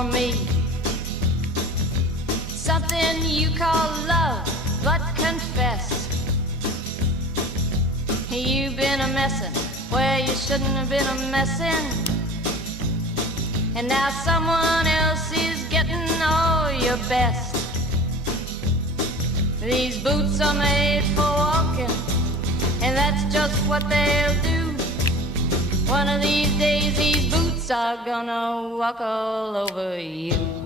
for me. Something you call love, but confess you've been a messin' where you shouldn't have been a messin'. And now someone else is getting all your best. These boots are made for walking, and that's just what they'll do. One of these days these boots are gonna walk all over you.